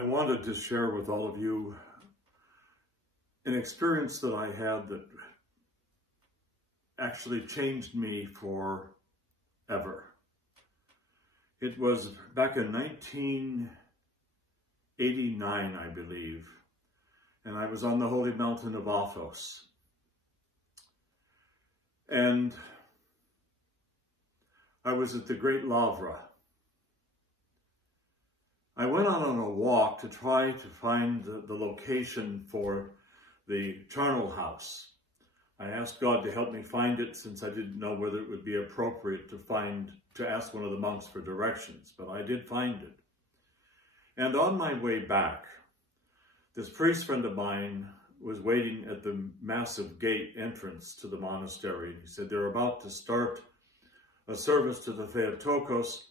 I wanted to share with all of you an experience that I had that actually changed me forever. It was back in 1989, I believe, and I was on the holy mountain of Athos. And I was at the Great Lavra. I went out on a walk to try to find the location for the charnel house. I asked God to help me find it since I didn't know whether it would be appropriate to ask one of the monks for directions, but I did find it. And on my way back, this priest friend of mine was waiting at the massive gate entrance to the monastery. He said they're about to start a service to the Theotokos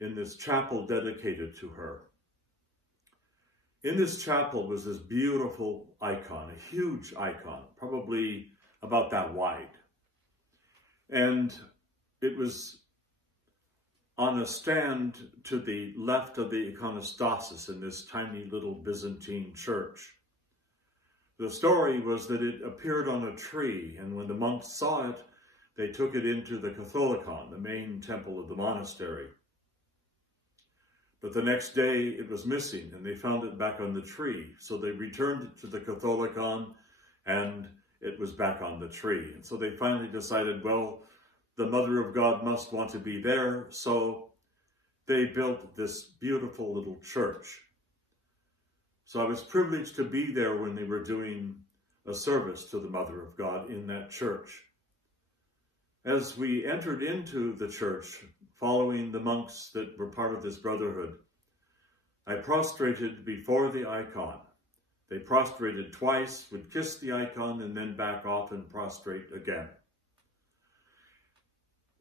in this chapel dedicated to her. In this chapel was this beautiful icon, a huge icon, probably about that wide. And it was on a stand to the left of the iconostasis in this tiny little Byzantine church. The story was that it appeared on a tree, and when the monks saw it, they took it into the Catholicon, the main temple of the monastery. But the next day it was missing, and they found it back on the tree. So they returned it to the Catholicon, and it was back on the tree. And so they finally decided, well, the Mother of God must want to be there. So they built this beautiful little church. So I was privileged to be there when they were doing a service to the Mother of God in that church. As we entered into the church, following the monks that were part of this brotherhood, I prostrated before the icon. They prostrated twice, would kiss the icon, and then back off and prostrate again.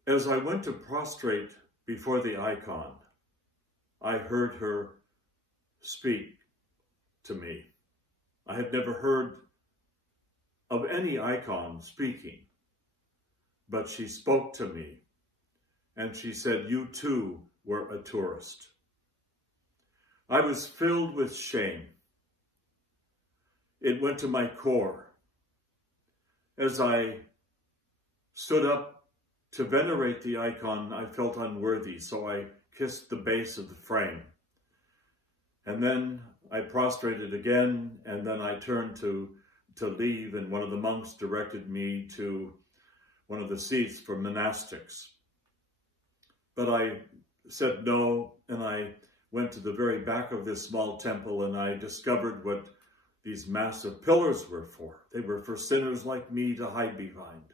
As I went to prostrate before the icon, I heard her speak to me. I had never heard of any icon speaking, but she spoke to me, and she said, "You too were a tourist." I was filled with shame. It went to my core. As I stood up to venerate the icon, I felt unworthy, so I kissed the base of the frame. And then I prostrated again, and then I turned to leave, and one of the monks directed me to one of the seats for monastics. But I said no, and I went to the very back of this small temple, and I discovered what these massive pillars were for. They were for sinners like me to hide behind.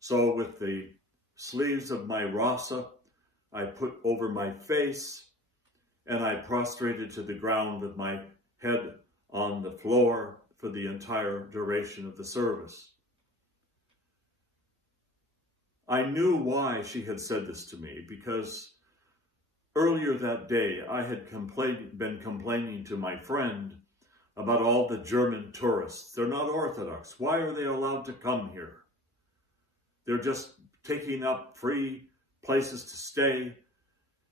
So with the sleeves of my rasa, I put over my face, and I prostrated to the ground with my head on the floor for the entire duration of the service. I knew why she had said this to me, because earlier that day I had been complaining to my friend about all the German tourists. They're not Orthodox. Why are they allowed to come here? They're just taking up free places to stay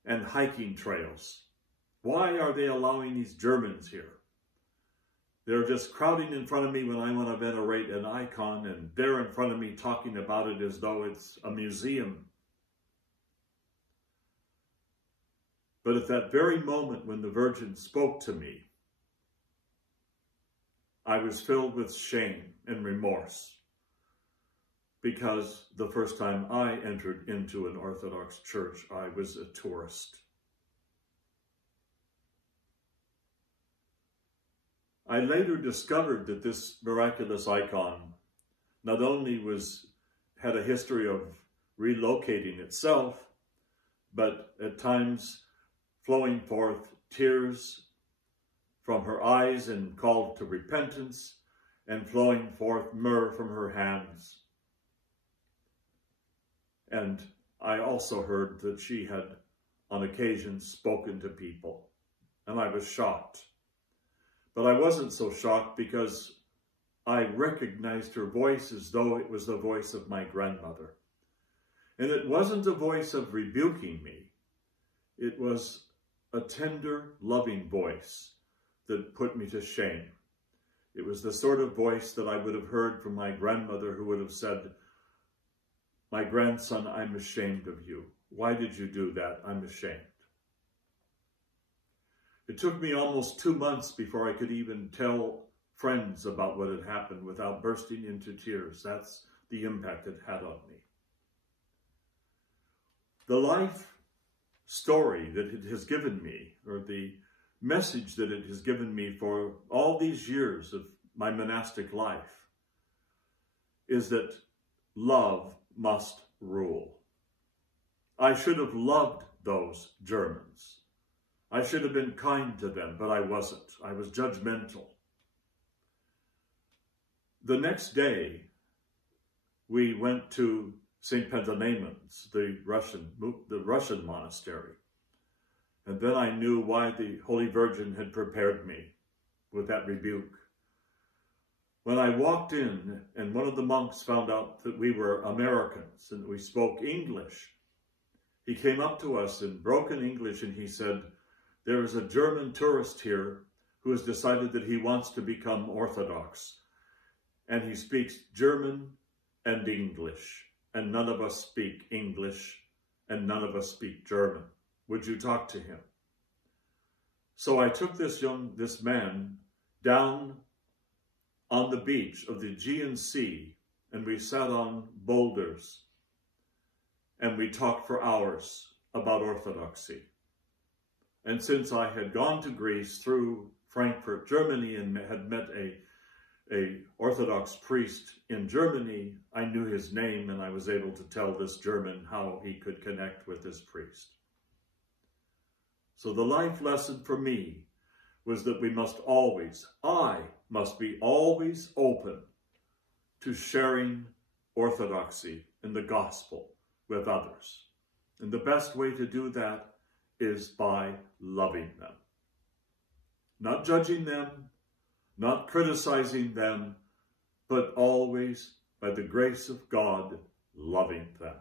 and hiking trails. Why are they allowing these Germans here? They're just crowding in front of me when I want to venerate an icon, and they're in front of me talking about it as though it's a museum. But at that very moment when the Virgin spoke to me, I was filled with shame and remorse, because the first time I entered into an Orthodox church, I was a tourist. I later discovered that this miraculous icon not only had a history of relocating itself, but at times flowing forth tears from her eyes and called to repentance, and flowing forth myrrh from her hands. And I also heard that she had on occasion spoken to people, and I was shocked. But I wasn't so shocked because I recognized her voice as though it was the voice of my grandmother. And it wasn't a voice of rebuking me. It was a tender, loving voice that put me to shame. It was the sort of voice that I would have heard from my grandmother, who would have said, "My grandson, I'm ashamed of you. Why did you do that? I'm ashamed." It took me almost 2 months before I could even tell friends about what had happened without bursting into tears. That's the impact it had on me. The life story that it has given me, or the message that it has given me for all these years of my monastic life, is that love must rule. I should have loved those Germans. I should have been kind to them, but I wasn't. I was judgmental. The next day, we went to St. Panteleimon, the Russian monastery. And then I knew why the Holy Virgin had prepared me with that rebuke. When I walked in and one of the monks found out that we were Americans and we spoke English, he came up to us in broken English and he said, "There is a German tourist here who has decided that he wants to become Orthodox. And he speaks German and English, and none of us speak English, and none of us speak German. Would you talk to him?" So I took this man down on the beach of the Aegean Sea, and we sat on boulders, and we talked for hours about Orthodoxy. And since I had gone to Greece through Frankfurt, Germany, and had met a Orthodox priest in Germany, I knew his name, and I was able to tell this German how he could connect with this priest. So the life lesson for me was that I must be always open to sharing orthodoxy and the gospel with others. And the best way to do that is by loving them. Not judging them, not criticizing them, but always, by the grace of God, loving them.